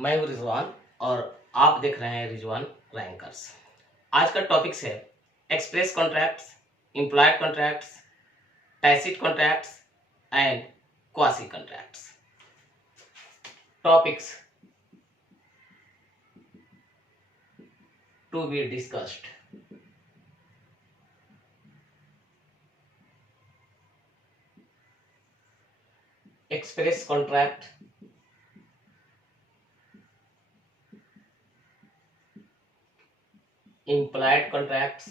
मैं हूँ रिजवान और आप देख रहे हैं रिजवान रैंकर्स। आज का टॉपिक्स है express contracts, implied contracts, tacit contracts and quasi contracts. Topics to be discussed. Express contract, implied contracts,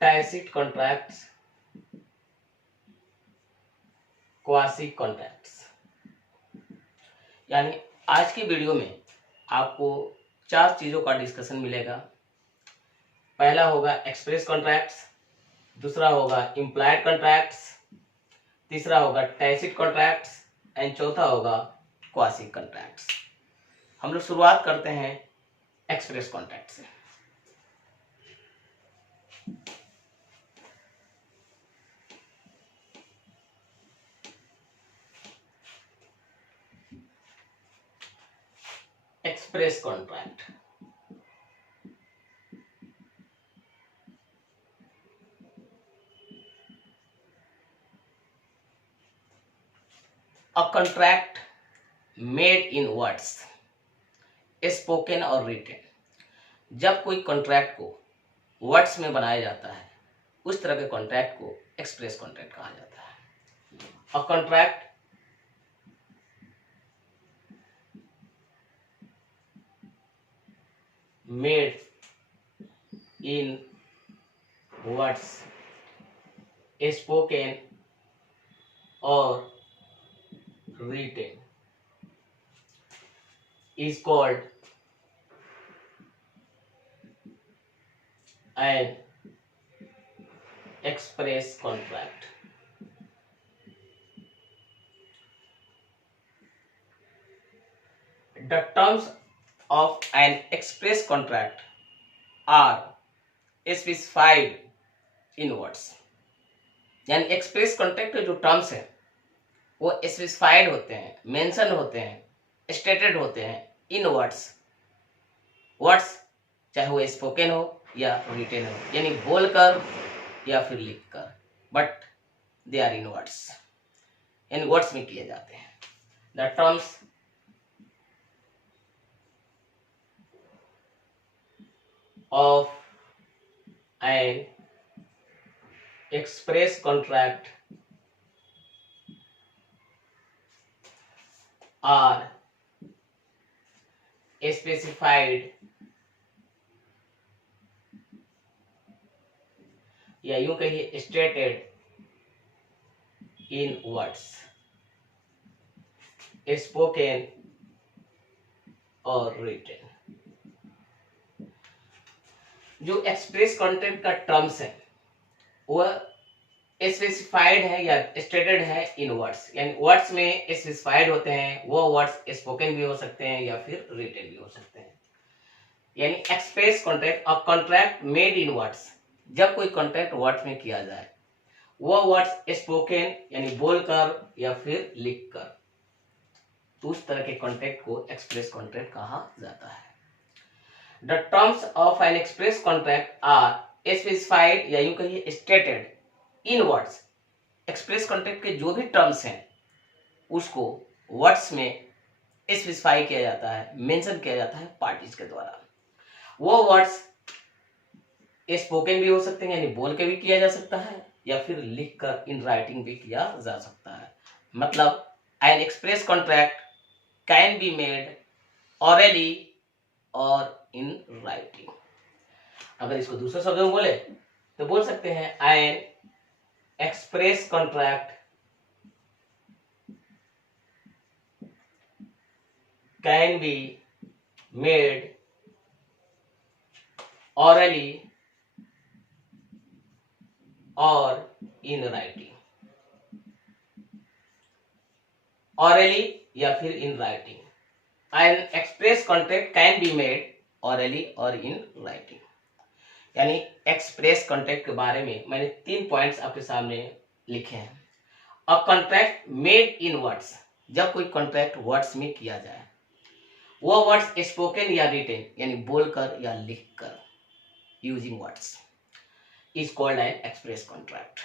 tacit contracts, quasi contracts। यानी आज की वीडियो में आपको 4 चीजों का डिस्कशन मिलेगा। पहला होगा एक्सप्रेस कॉन्ट्रैक्ट्स, दूसरा होगा इम्प्लाइड कॉन्ट्रैक्ट्स, तीसरा होगा टैसिट कॉन्ट्रैक्ट्स एंड चौथा होगा क्वासी कॉन्ट्रैक्ट्स। हम लोग शुरुआत करते हैं एक्सप्रेस कॉन्ट्रैक्ट से। Express contract a contract made in words, spoken और रिटन। जब कोई कॉन्ट्रैक्ट को वर्ड्स में बनाया जाता है उस तरह के कॉन्ट्रैक्ट को एक्सप्रेस कॉन्ट्रैक्ट कहा जाता है। A contract made in words, spoken और written is called an express contract। The terms of an express contract are specified in words। यानी एक्सप्रेस कॉन्ट्रैक्ट के जो टर्म्स हैं वो स्पेसिफाइड होते हैं, मेंशन होते हैं, स्टेटेड होते हैं इन वर्ड्स। वर्ड्स चाहे वो स्पोकन हो या रिटन हो, यानी बोलकर या फिर लिखकर, but they are in words, यानी वर्ड्स में किए जाते हैं। The terms of an express contract are specified या यूं कहिए स्टेटेड इन वर्ड्स, स्पोकन और रिटन। जो एक्सप्रेस कॉन्ट्रैक्ट का टर्म्स है वह स्पेसिफाइड है या स्टेटेड है इन वर्ड्स, यानी वर्ड्स में स्पेसिफाइड होते हैं। वो वर्ड्स स्पोकन भी हो सकते हैं या फिर रिटन भी हो सकते हैं। यानी express contract, a contract made in words, जब कोई कॉन्ट्रैक्ट वर्ड्स में किया जाए वो वर्ड्स स्पोकन यानी बोलकर या फिर लिखकर, तो उस तरह के कॉन्ट्रैक्ट को एक्सप्रेस कॉन्ट्रैक्ट कहा जाता है। The terms of an express contract are specified या यूं कहिए stated in words. Express contract के जो भी टर्म्स हैं उसको वर्ड्स में स्पेसिफाई किया जाता है, मेंशन किया जाता है पार्टीज के द्वारा। वो वर्ड्स स्पोकन भी हो सकते हैं यानी बोल के भी किया जा सकता है या फिर लिख कर इन राइटिंग भी किया जा सकता है। मतलब N express contract can be made hourly और इन राइटिंग। अगर इसको दूसरे शब्दों में बोले तो बोल सकते हैं N express contract can be made orally or in writing। orally या फिर in writing। an express contract can be made orally or in writing। यानी एक्सप्रेस कॉन्ट्रैक्ट के बारे में मैंने 3 पॉइंट्स आपके सामने लिखे हैं। A contract made in words, जब कोई कॉन्ट्रैक्ट वर्ड्स में किया जाए, वो वर्ड्स स्पोकन या रिटेन यानी बोलकर या लिखकर, using words, is called an express contract.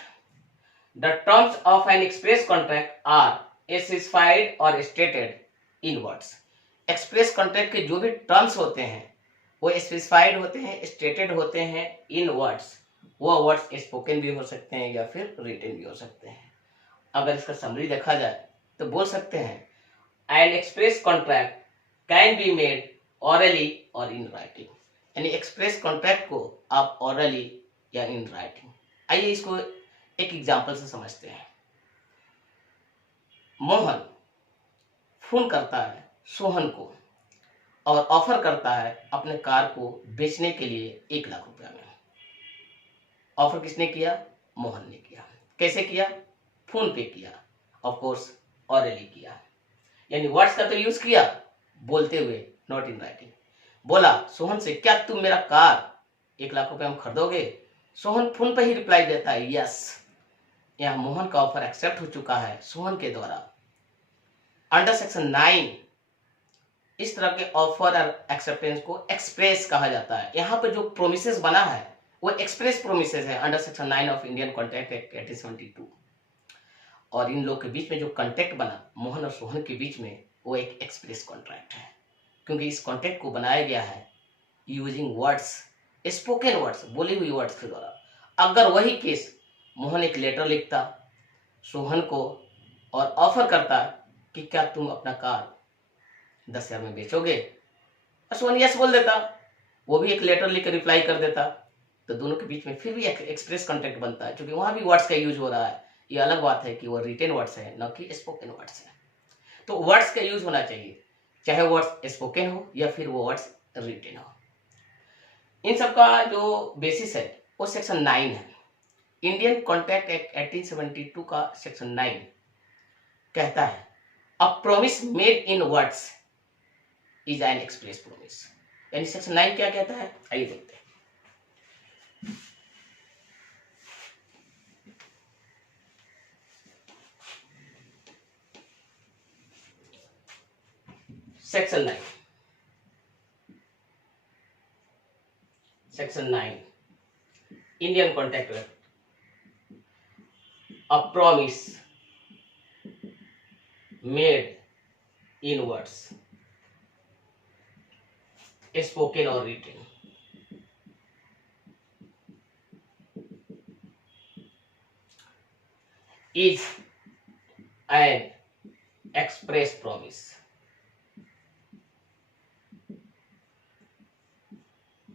The terms of an express contract are specified और stated in words. Express contract के जो भी टर्म्स होते हैं वो स्पेसिफाइड होते हैं, स्टेटेड होते हैं इन वर्ड्स। वो वर्ड्स स्पोकन भी हो सकते हैं या फिर रिटन भी हो सकते हैं। अगर इसका समरी देखा जाए तो बोल सकते हैं N express contract can be made hourly और इन राइटिंग, यानी एक्सप्रेस कॉन्ट्रैक्ट को आप ऑरली या इन राइटिंग। आइए इसको एक एग्जांपल से समझते हैं। मोहन फोन करता है सोहन को और ऑफर करता है अपने कार को बेचने के लिए 1 लाख रुपया में। ऑफर किसने किया? मोहन ने किया। कैसे किया? फोन पे किया, ऑफ कोर्स ऑरली किया, यानी वर्ड्स का तो यूज किया बोलते हुए, नॉट इन राइटिंग। बोला सोहन से, क्या तुम मेरा कार 1 लाख रुपए में खरीदोगे? सोहन फोन पर ही रिप्लाई देता है यस। यहाँ मोहन का ऑफर एक्सेप्ट हो चुका है सोहन के द्वारा। अंडर सेक्शन 9 इस तरह के ऑफर और एक्सेप्टेंस को एक्सप्रेस कहा जाता है। यहाँ पर जो प्रोमिसेस बना है वो एक्सप्रेस प्रोमिसेस है under section 9 of Indian contract act 1872। और इन लोग के बीच में जो कॉन्ट्रैक्ट बना मोहन और सोहन के बीच में, वो एक एक्सप्रेस कॉन्ट्रैक्ट है, क्योंकि इस कॉन्ट्रैक्ट को बनाया गया है यूजिंग वर्ड्स, स्पोकन वर्ड्स, बोली हुई वर्ड्स के द्वारा। अगर वही केस मोहन एक लेटर लिखता सोहन को और ऑफर करता कि क्या तुम अपना कार 10,000 में बेचोगे, और सोहन यस बोल देता, वो भी एक लेटर लिखकर रिप्लाई कर देता, तो दोनों के बीच में फिर भी एक एक्सप्रेस कॉन्ट्रैक्ट बनता है, क्योंकि वहां भी वर्ड्स का यूज हो रहा है। ये अलग बात है कि वो रिटेन वर्ड्स है न कि स्पोकन वर्ड्स है। तो वर्ड्स का यूज होना चाहिए, चाहे वर्ड्स स्पोकन हो या फिर वो वर्ड्स रिटेन हो। इन सब का जो बेसिस है वो सेक्शन 9 है। इंडियन कॉन्ट्रैक्ट एक्ट 1872 का सेक्शन 9 कहता है अ promise made in words is an express promise. यानी सेक्शन 9 क्या कहता है, आइए देखते हैं। Section 9 Indian contract act, a promise made in words, spoken or written, is an express promise.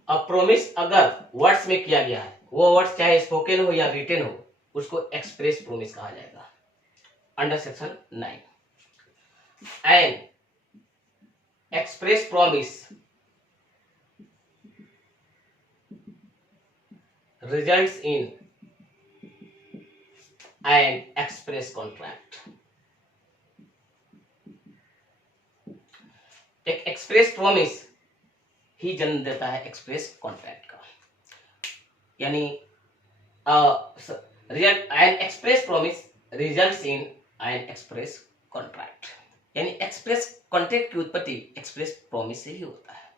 अब प्रोमिस अगर वर्ड्स में किया गया है, वो वर्ड्स चाहे स्पोकन हो या रिटन हो, उसको एक्सप्रेस प्रोमिस कहा जाएगा under section 9। N express promise results in an express contract. एक एक्सप्रेस प्रोमिस ही जन्म देता है एक्सप्रेस कॉन्ट्रैक्ट का, यानी N express promise results in an express contract, यानी एक्सप्रेस कॉन्ट्रैक्ट की उत्पत्ति एक्सप्रेस प्रोमिस से ही होता है।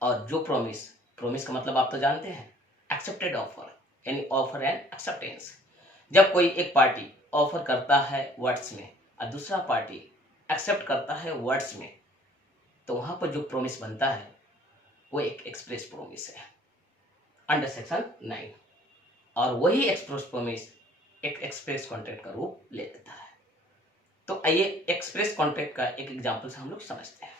और जो प्रोमिस का मतलब आप तो जानते हैं, एक्सेप्टेड ऑफर, यानी ऑफर एंड एक्सेप्टेंस। जब कोई एक पार्टी ऑफर करता है वर्ड्स में और दूसरा पार्टी एक्सेप्ट करता है वर्ड्स में, तो वहां पर जो प्रोमिस बनता है वो एक एक्सप्रेस प्रोमिस है अंडर सेक्शन 9। और वही एक्सप्रेस प्रोमिस एक एक्सप्रेस कॉन्ट्रैक्ट का रूप ले देता है। तो आइए एक्सप्रेस कॉन्ट्रैक्ट का एक एग्जांपल से हम लोग समझते हैं।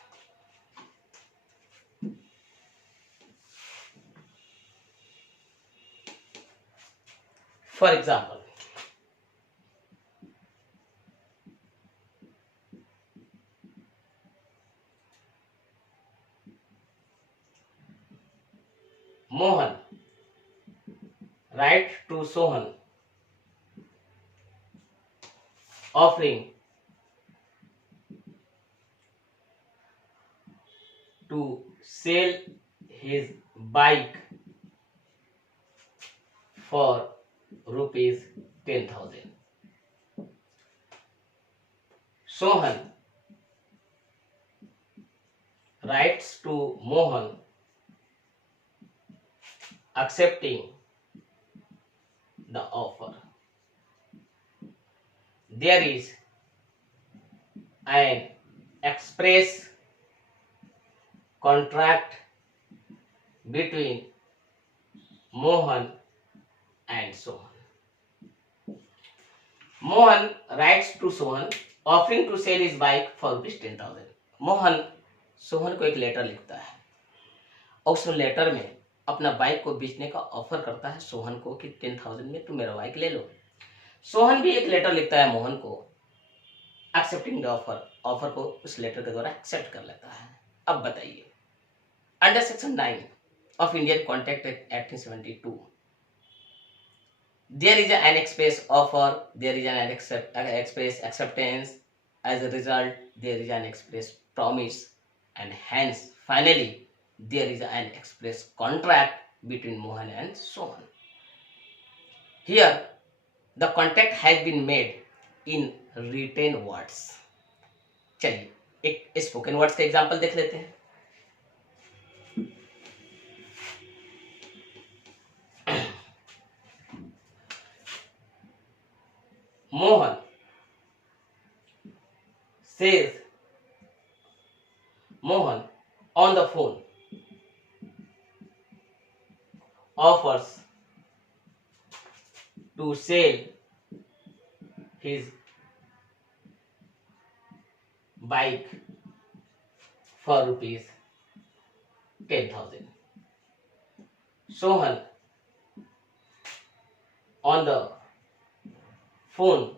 For example, Mohan write to Sohan offering to sell his bike for rupees 10,000. Sohan writes to Mohan accepting the offer. There is an express contract between Mohan and Sohan. Mohan writes to Sohan offering to sell his bike for rupees 10,000. Mohan Sohan को एक letter लिखता है और उस letter में अपना bike को बेचने का ऑफर करता है सोहन को कि 10,000 में तुम मेरा बाइक ले लो। सोहन भी एक लेटर लिखता है मोहन को एक्सेप्टिंग द ऑफर को उस लेटर के द्वारा एक्सेप्ट कर लेता है। अब बताइए, under section 9 of Indian Contract Act 1872, there is an express offer, there is an express acceptance, as a result there is an express promise, and hence finally there is an express contract between Mohan and Sohan. Here the contract has been made in written words. चलिए एक spoken words का example देख लेते हैं। Mohan says, Mohan on the phone offers to sell his bike for rupees 10,000. Sohan on the phone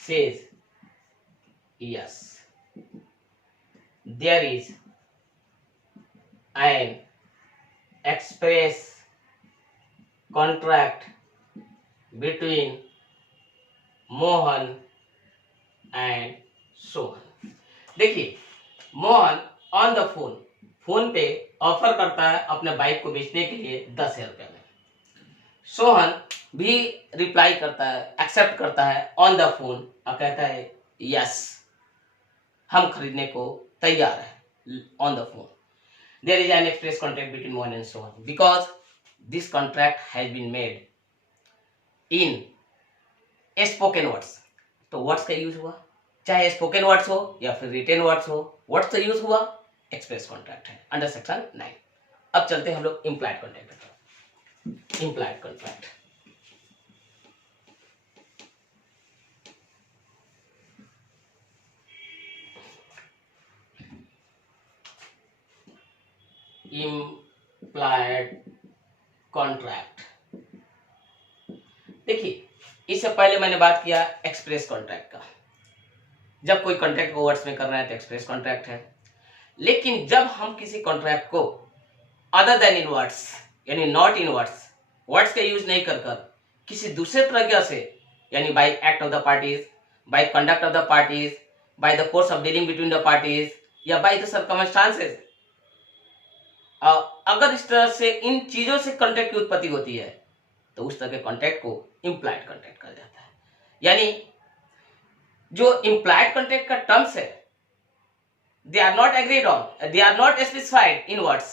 says, yes, there is an express contract between Mohan and Sohan. देखिए, Mohan on the phone पे offer करता है अपने bike को बेचने के लिए 10,000 रुपये में। सोहन भी रिप्लाई करता है, एक्सेप्ट करता है ऑन द फोन और कहता है यस, हम खरीदने को तैयार है on the phone. There is an express contract between Mohan and Sohan because this contract has been made in spoken words. तो वर्ड्स का यूज हुआ, चाहे स्पोकन वर्ड्स हो या फिर रिटेन वर्ड्स हो, वर्ड्स का यूज हुआ, एक्सप्रेस कॉन्ट्रैक्ट है अंडर सेक्शन 9। अब चलते हैं हम लोग इम्प्लाइड कॉन्ट्रैक्ट पर। Implied contract. Implied contract. देखिए, इससे पहले मैंने बात किया एक्सप्रेस कॉन्ट्रैक्ट का। जब कोई कॉन्ट्रैक्ट को वर्ड्स में कर रहा है तो एक्सप्रेस कॉन्ट्रैक्ट है, लेकिन जब हम किसी कॉन्ट्रैक्ट को अदर देन इन वर्ड्स यानी नॉट इन वर्ड्स का यूज नहीं कर किसी दूसरे तरीके से यानी by act of the parties, by conduct of the parties, by the course of dealing between the parties या बाय द सर्कमस्टांसेस, अगर इस तरह से इन चीजों से कॉन्ट्रैक्ट की उत्पत्ति होती है तो उस तरह के कॉन्ट्रैक्ट को इम्प्लाइड कॉन्ट्रैक्ट कहा जाता है। यानी जो इम्प्लाइड कॉन्ट्रैक्ट का टर्म्स है they are not agreed on, they are not specified in words,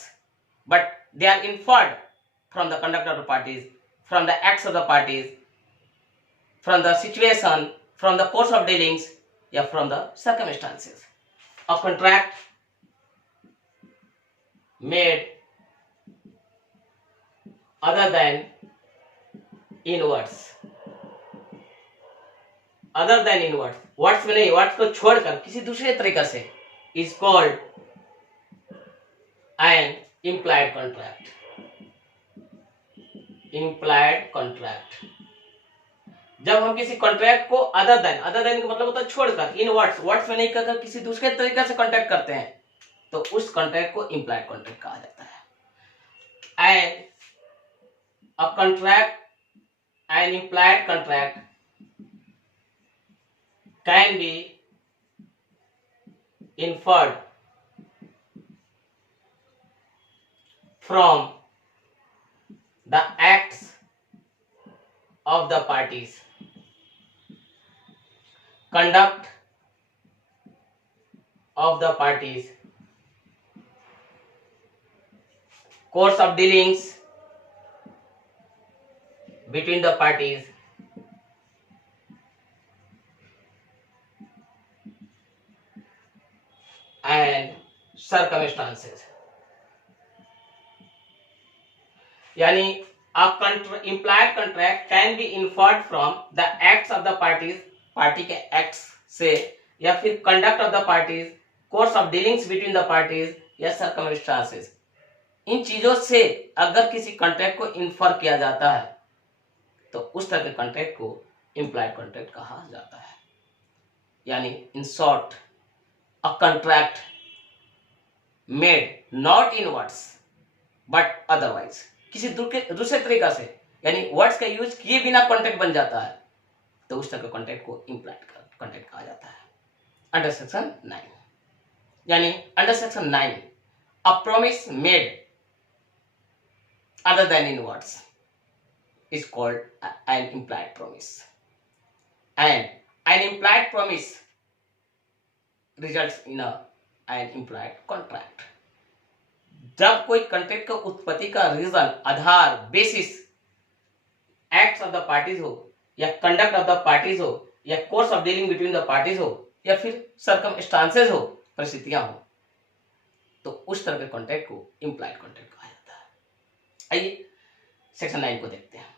but they are inferred from the conduct of the parties, from the acts of the parties, from the situation, from the course of dealings, या from the circumstances. A contract made other than in words, other than in words, words में नहीं, words को छोड़कर किसी दूसरे तरीके से is called an implied contract. Implied contract. जब हम किसी कॉन्ट्रैक्ट को अदर देन का मतलब होता है छोड़कर, इन वर्ड्स में नहीं कहकर किसी दूसरे तरीके से कॉन्ट्रैक्ट करते हैं तो उस कॉन्ट्रैक्ट को इम्प्लाइड कॉन्ट्रैक्ट कहा जाता है। And a contract, an implied contract can be inferred from the acts of the parties, conduct of the parties, course of dealings between the parties, and circumstances. यानी implied contract can be inferred from the acts of the parties, party के acts से, या फिर conduct of the parties, course of dealings between the parties, या circumstances. इन चीजों से अगर किसी कॉन्ट्रैक्ट को इन्फर किया जाता है तो उस तरह के कॉन्ट्रैक्ट को इम्प्लाइड कॉन्ट्रैक्ट कहा जाता है. यानी in short, a contract made not in words but otherwise, किसी दूसरे तरीका से, यानी वर्ड्स का यूज किए बिना कॉन्ट्रैक्ट बन जाता है तो उस तरह के कॉन्ट्रैक्ट को इम्प्लाइड कॉन्ट्रैक्ट कहा जाता है. अंडर सेक्शन 9, यानी under section 9 a promise made other than in words is called an implied promise, and an implied promise results in an implied contract. जब कोई कॉन्ट्रैक्ट का उत्पत्ति का रीजन, आधार, basis acts of the parties हो, या conduct of the parties हो, या course of dealing between the parties हो, या फिर सर्कमस्टांसेस हो, परिस्थितियां हो, तो उस तरह के कॉन्ट्रैक्ट को इम्प्लाइड कॉन्ट्रैक्ट कहा जाता है. आइए सेक्शन 9 को देखते हैं.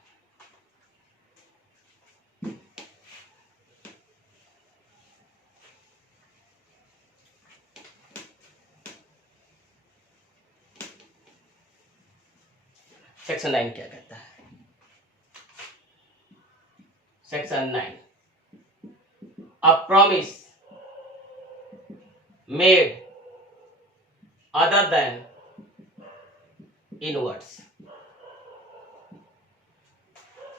सेक्शन 9 क्या कहता है? Section 9, a promise made other than in words,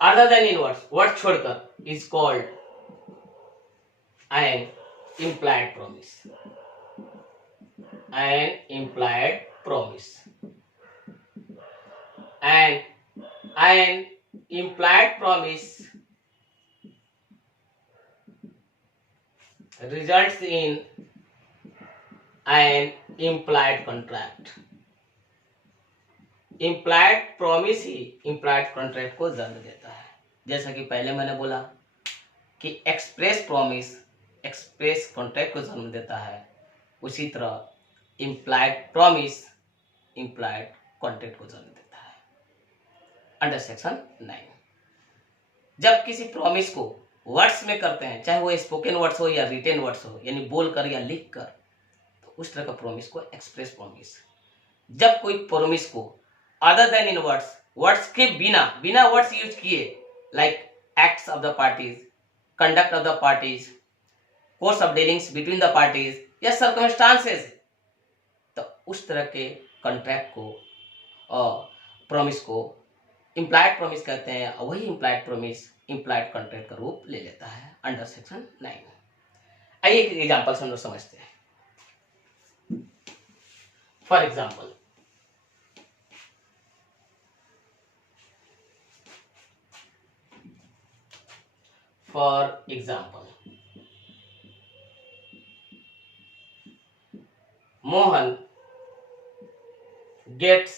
other than in words, word छोड़कर, is called an implied promise. An implied promise. And an implied promise results in an implied contract. implied promise he implied contract को जन्म देता है. जैसा कि पहले मैंने बोला कि एक्सप्रेस प्रॉमिस एक्सप्रेस कॉन्ट्रैक्ट को जन्म देता है, उसी तरह implied प्रॉमिस implied कॉन्ट्रैक्ट को जन्म देता है. अंडर सेक्शन 9, जब किसी प्रॉमिस को वर्ड्स में करते हैं, चाहे वो स्पोकन वर्ड्स हो या रिटेन वर्ड्स हो, यानी बोल कर या लिख कर, तो उस तरह का प्रॉमिस को एक्सप्रेस प्रॉमिस. जब कोई प्रॉमिस को other than in words, words के बिना वर्ड्स यूज किए, like acts of the parties, conduct of the parties, course of dealings between the parties, या सर्कमस्टांसेस, तो उस तरह के कॉन्ट्रैक्ट को प्रॉमिस को इम्प्लाइड प्रॉमिस कहते हैं. और वही इम्प्लाइड प्रॉमिस इम्प्लाइड कॉन्ट्रैक्ट का रूप ले लेता है अंडर सेक्शन 9. आइए एक एग्जांपल से हम लोग समझते हैं. For example, Mohan gets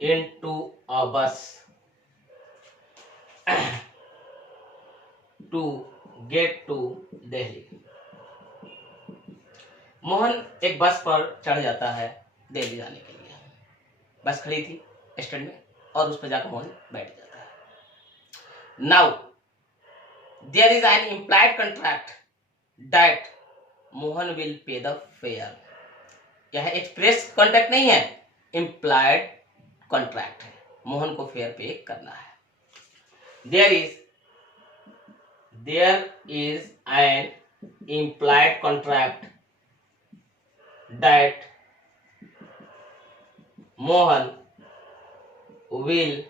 into a bus to get to Delhi. Mohan एक बस पर चढ़ जाता है दिल्ली जाने के लिए. बस खड़ी थी स्टैंड में और उस पर जाकर मोहन बैठ जाता है. Now there is an implied contract that Mohan will pay the fare. यह एक्सप्रेस कॉन्ट्रैक्ट नहीं है, इम्प्लाइड कॉन्ट्रैक्ट है. मोहन को फेयर पे करना है. There is an implied contract that Mohan will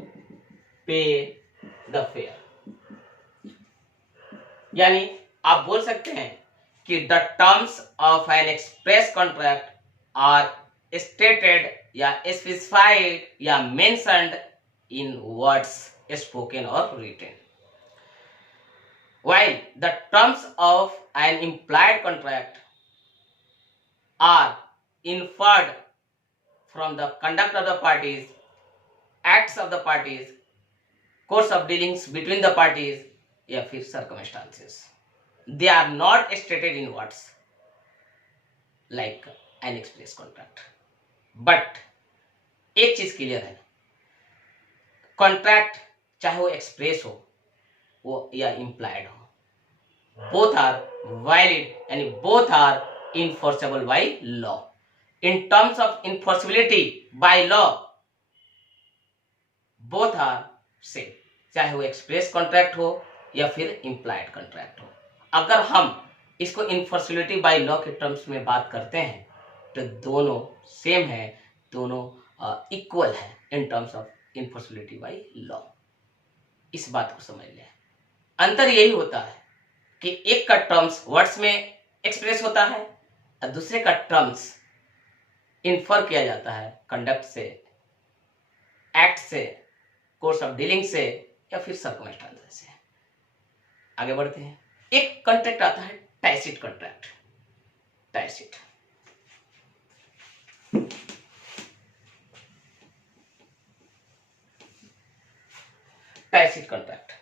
pay the fare. यानी आप बोल सकते हैं कि the terms of an express contract are stated या स्पेसिफाइड या mentioned in words spoken or written. While the terms of an implied contract are inferred from the conduct of the parties, acts of the parties, course of dealings between the parties या फिर circumstances. They are not stated in words like an express contract. But एक चीज clear है, contract चाहे वो express हो वो या इम्प्लाइड हो, both are valid and both are enforceable by law. In terms of enforceability by law, both are same, चाहे वो एक्सप्रेस कॉन्ट्रैक्ट हो या फिर इम्प्लाइड कॉन्ट्रैक्ट हो. अगर हम इसको इन्फोर्सिबिलिटी बाय लॉ के टर्म्स में बात करते हैं तो दोनों सेम है, दोनों इक्वल है in terms of enforceability by law. इस बात को समझ लें. अंतर यही होता है कि एक का टर्म्स वर्ड्स में एक्सप्रेस होता है और दूसरे का टर्म्स इन्फर किया जाता है कंडक्ट से, एक्ट से, कोर्स ऑफ डीलिंग से या फिर सर्कमस्टेंसेस से. आगे बढ़ते हैं. एक कॉन्ट्रैक्ट आता है tacit contract. Tacit tacit contract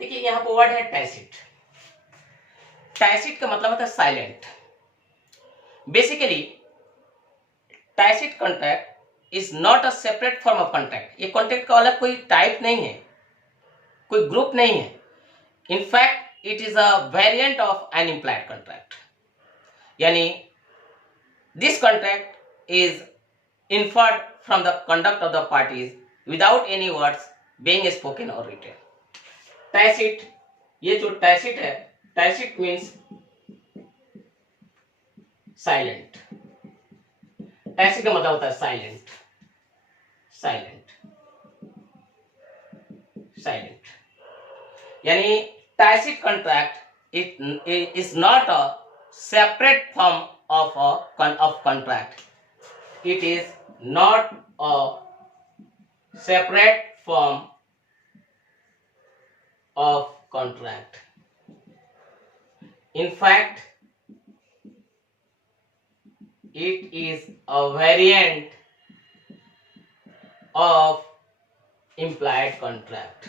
देखिए यहां पर वर्ड है टैसिट. टैसिट का मतलब होता है silent. Basically tacit contract is not a separate form of contract. ये कॉन्ट्रैक्ट का अलग कोई टाइप नहीं है, कोई ग्रुप नहीं है. In fact it is a variant of an implied contract. यानी this contract is inferred from the conduct of the parties without any words being spoken or written. Tacit, ये जो tacit है, tacit means silent. tacit का मतलब होता है silent, silent, silent. यानी tacit contract it is not a separate form of contract. It is not a separate form of contract. In fact, it is a variant of implied contract.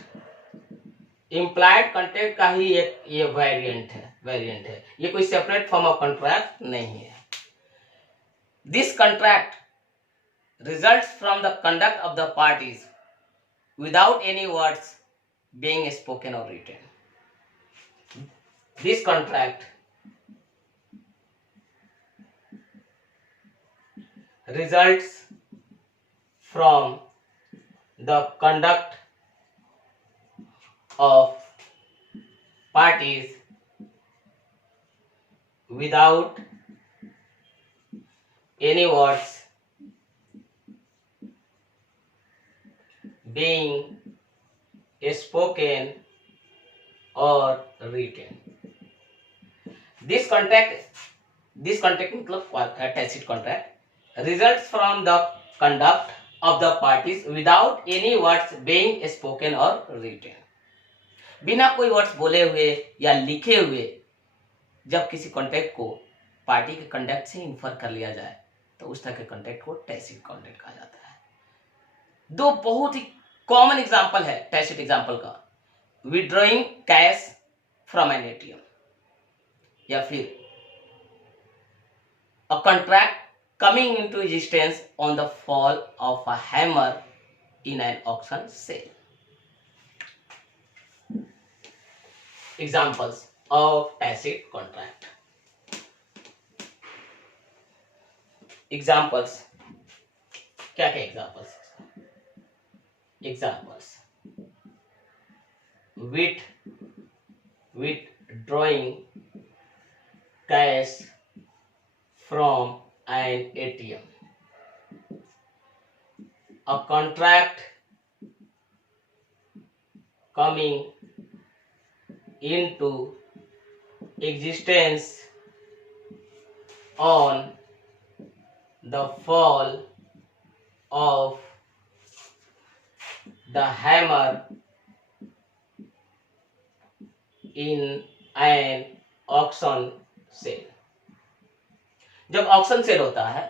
Implied contract का ही एक ये variant है. ये कोई separate form of contract नहीं है. This contract results from the conduct of the parties without any words being spoken or written. This contract results from the conduct of parties without any words being spoken or written. This contract मतलब tacit contract results from the conduct of the parties without any words being spoken or written. बिना कोई words बोले हुए या लिखे हुए जब किसी कॉन्ट्रैक्ट को पार्टी के कंडक्ट से इन्फर कर लिया जाए तो उस तरह के कॉन्ट्रैक्ट को टैसिट कॉन्ट्रैक्ट कहा जाता है. दो बहुत ही कॉमन एग्जांपल है टैसिट एग्जांपल का. Withdrawing cash from an ATM या फिर a contract coming into existence on the fall of a hammer in an auction sale. Examples of tacit contract. Examples क्या क्या examples? Examples: withdrawing cash from an ATM. A contract coming into existence on the fall of the hammer in an auction sale। जब auction cell होता है,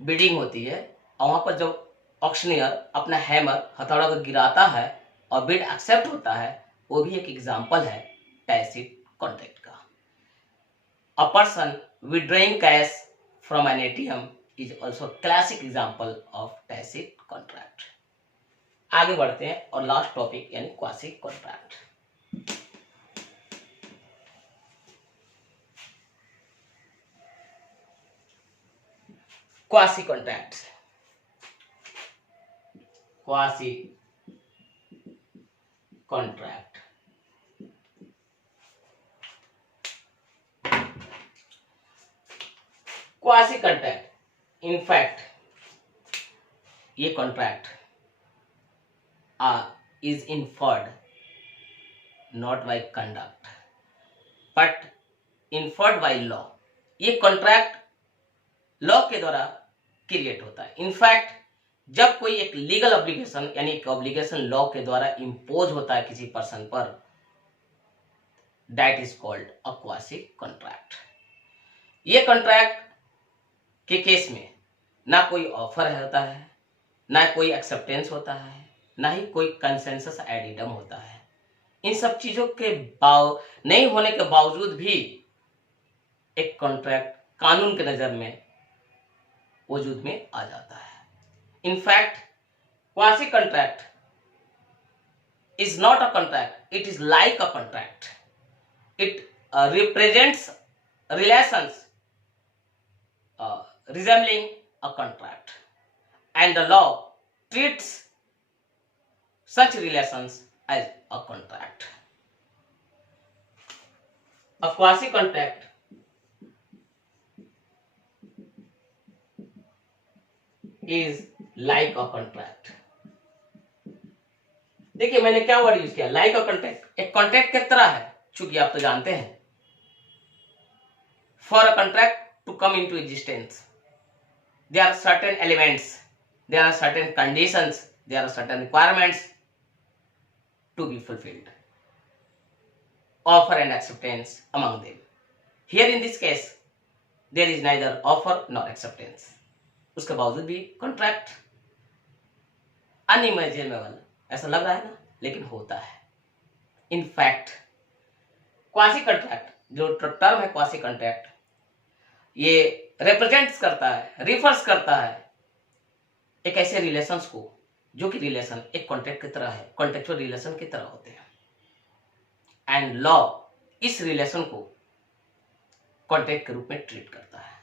bidding होती है, और वहां पर जब ऑक्शनियर अपना हैमर हथौड़ा को गिराता है और बिड एक्सेप्ट होता है, वो भी एक एग्जांपल है टैसिट कॉन्ट्रैक्ट का। A person withdrawing cash from an ATM is also classic example of tacit contract. आगे बढ़ते हैं और लास्ट टॉपिक यानी quasi contract. Quasi contract, quasi contract quasi contract in fact ये contract is inferred not by conduct but inferred by law। ये contract law के द्वारा create होता है। इनफैक्ट जब कोई एक लीगल ऑब्लिगेशन यानी एक ऑब्लिगेशन लॉ के द्वारा इंपोज होता है किसी पर्सन पर, that is called a quasi contract. ये कॉन्ट्रैक्ट के केस में ना कोई ऑफर होता है, ना कोई एक्सेप्टेंस होता है, ना ही कोई कंसेंसस एडिडम होता है। इन सब चीजों के नहीं होने के बावजूद भी एक कॉन्ट्रैक्ट कानून के नजर में वजूद में आ जाता है। In fact quasi contract is not a contract, it is like a contract. It represents relations resembling a contract, and the law treats such relations as a contract। A quasi contract is like a contract। देखिए मैंने क्या word use किया, like a contract. एक contract किस तरह है, चूंकि आप तो जानते हैं, for a contract to come into existence there are certain elements, there are certain conditions, there are certain requirements to be fulfilled, offer and acceptance among them। Here in this case there is neither offer nor acceptance, उसके बावजूद भी contract unimaginable ऐसा लग रहा है ना, लेकिन होता है। इनफैक्ट क्वासी कॉन्ट्रैक्ट जो टर्म है क्वासी कॉन्ट्रैक्ट, ये रिप्रेजेंट्स करता है, रिफर्स करता है एक ऐसे रिलेशंस को जो कि रिलेशन एक कॉन्ट्रैक्ट की तरह है, कॉन्ट्रैक्चुअल रिलेशन की तरह होते हैं, एंड लॉ इस रिलेशन को कॉन्ट्रैक्ट के रूप में ट्रीट करता है।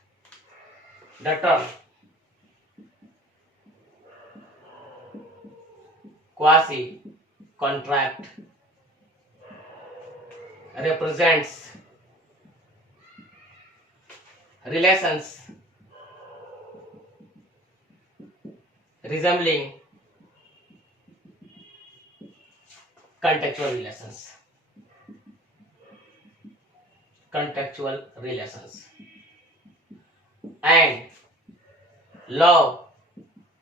The term quasi contract represents relations resembling contractual relations, and law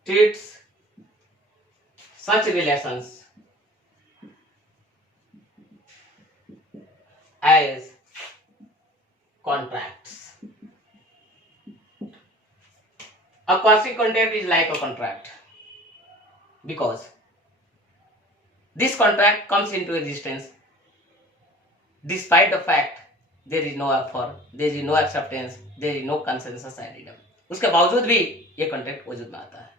treats such relations as contracts। A quasi contract is like a contract because this contract comes into existence despite the fact there is no offer, there is no acceptance, there is no consensus addendum। उसके बावजूद भी ये contract वजूद में आता है,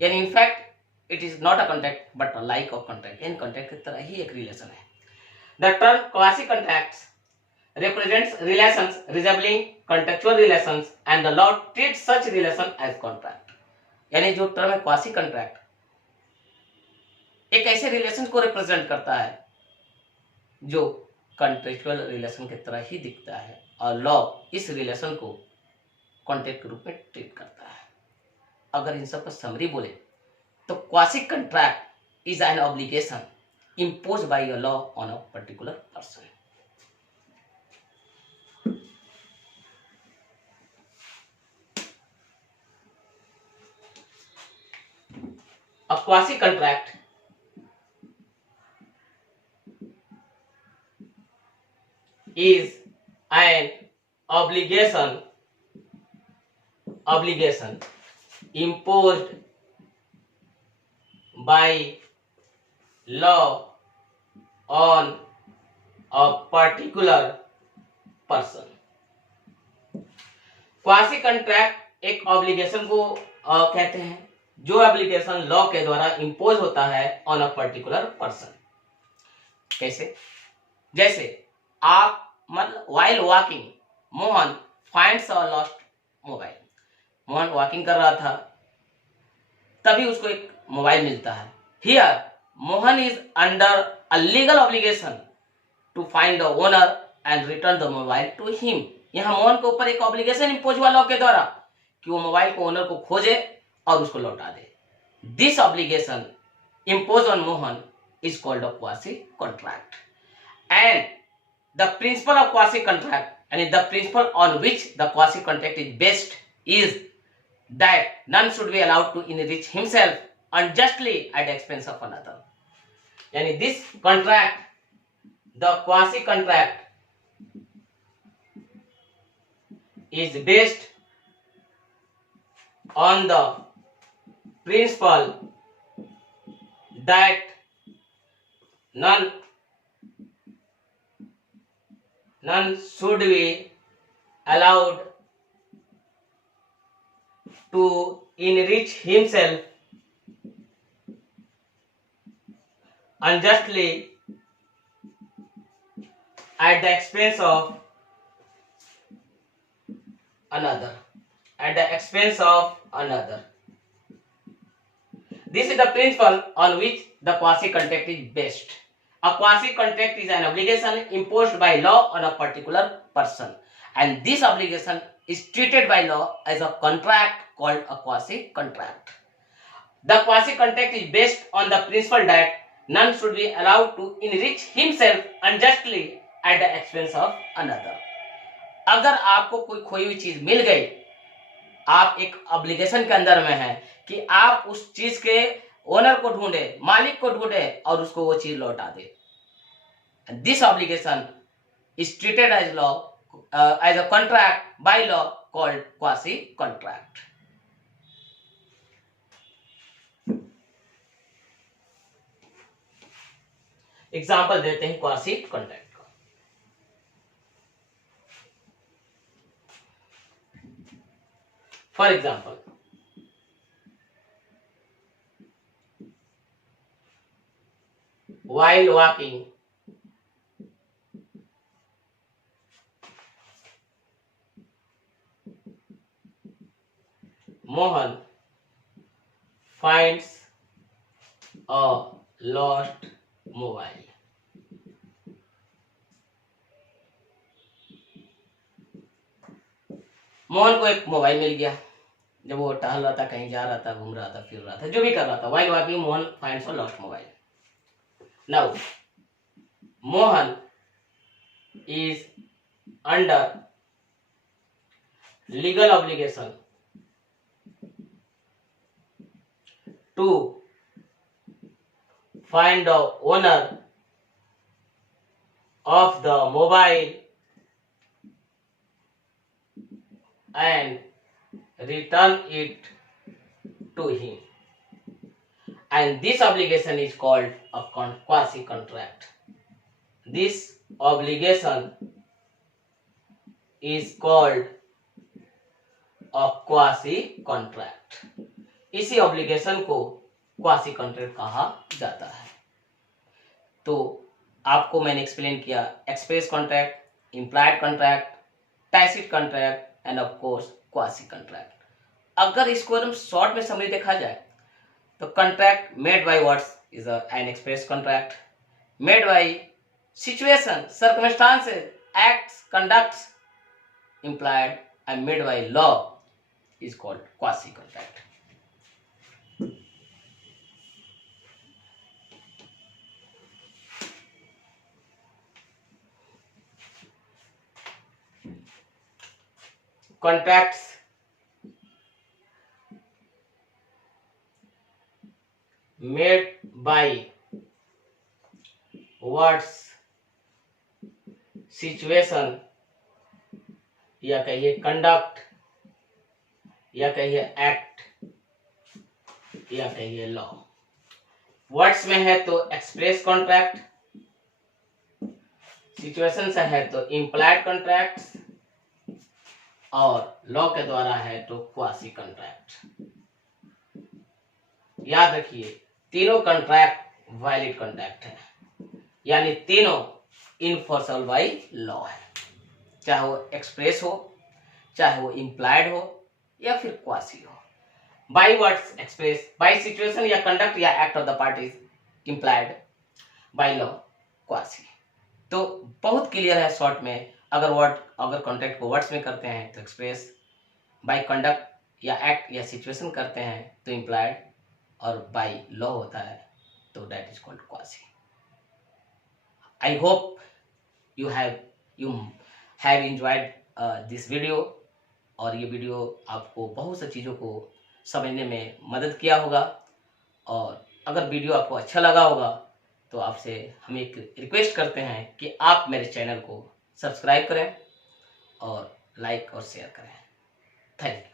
यानी in fact it is not a contract but a like of contract, यानी कॉन्ट्रैक्ट की तरह ही एक रिलेशन है। The term quasi contracts represents relations resembling contractual relations and the law treats such relation as contract। यानी जो टर्म है quasi contract एक ऐसे रिलेशन को रिप्रेजेंट करता है जो कॉन्ट्रैक्चुअल रिलेशन की तरह ही दिखता है, और लॉ इस रिलेशन को कॉन्ट्रैक्ट के रूप में ट्रीट करता है। अगर इन सब का समरी बोले तो quasi contract is an obligation imposed by a law on a particular person। quasi contract is an obligation imposed by law on a particular person. Quasi contract एक ऑब्लिगेशन को कहते हैं जो एप्लीकेशन लॉ के द्वारा impose होता है on a particular person. कैसे? जैसे आप मतलब while walking Mohan finds a lost mobile. Mohan walking कर रहा था, तभी उसको एक मोबाइल मिलता है। Here Mohan is under a legal obligation to find the owner and return the mobile to him. यहाँ मोहन के ऊपर एक ऑब्लिगेशन इंपोज हुआ लॉ के द्वारा कि वो मोबाइल को ओनर को खोजे और उसको लौटा दे। This obligation impose on Mohan is called a quasi contract and the principle of quasi contract यानी the principle on which the quasi contract is based is that none should be allowed to enrich himself unjustly at the expense of another. Yani this contract, the quasi contract, is based on the principle that none should be allowed to enrich himself unjustly at the expense of another. This is the principle on which the quasi contract is based. A quasi contract is an obligation imposed by law on a particular person, and this obligation is treated by law as a contract called a quasi contract. The quasi contract is based on the principle that none should be allowed to enrich himself unjustly at the expense of another. अगर आपको कोई खोई हुई चीज मिल गई, आप एक obligation के अंदर में है कि आप उस चीज के ओनर को ढूंढे, मालिक को ढूंढे और उसको वो चीज लौटा दे। This obligation is treated as law as a contract by law called quasi contract. Example देते हैं क्वासी कॉन्ट्रैक्ट का। For example, while walking Mohan finds a lost mobile. Mohan को एक मोबाइल मिल गया जब वो टहल रहा था, कहीं जा रहा था, घूम रहा था, फिर रहा था, जो भी कर रहा था। while walking Mohan finds a lost mobile. Now Mohan is under legal obligation to find the owner of the mobile and return it to him, and this obligation is called a quasi contract. This obligation is called a quasi contract. इसी obligation को quasi contract कहा जाता है। तो आपको मैंने explain किया express contract, implied contract, tacit contract end of course quasi contract. अगर इसको एकदम शॉर्ट में समरी देखा जाए तो contract made by what's is an express contract, made by situation, circumstances, acts, conducts, implied and made by law is called quasi contract. Contracts made by words, situation, या कहिए conduct, या कहिए act, या कहिए law. Words में है तो express contract, situation से है तो इम्प्लाइड कॉन्ट्रैक्ट्स, और लॉ के द्वारा है तो क्वासी कॉन्ट्रैक्ट। याद रखिए तीनों कॉन्ट्रैक्ट वैलिड कॉन्ट्रैक्ट है, यानी तीनों इनफोर्सेबल बाय लॉ है, चाहे वो एक्सप्रेस हो, चाहे वो इम्प्लाइड हो, या फिर क्वासी हो। By words express, by situation या कंडक्ट या act of the parties implied, by law quasi. तो बहुत क्लियर है शॉर्ट में, अगर कॉन्ट्रैक्ट को वर्ड्स में करते हैं तो एक्सप्रेस, बाय कंडक्ट या एक्ट या सिचुएशन करते हैं तो इम्प्लाइड, और बाय लॉ होता है तो that is called quasi. I hope you have enjoyed this video, और ये वीडियो आपको बहुत सी चीज़ों को समझने में मदद किया होगा। और अगर वीडियो आपको अच्छा लगा होगा तो आपसे हम एक रिक्वेस्ट करते हैं कि आप मेरे चैनल को सब्सक्राइब करें और लाइक और शेयर करें। Thank you.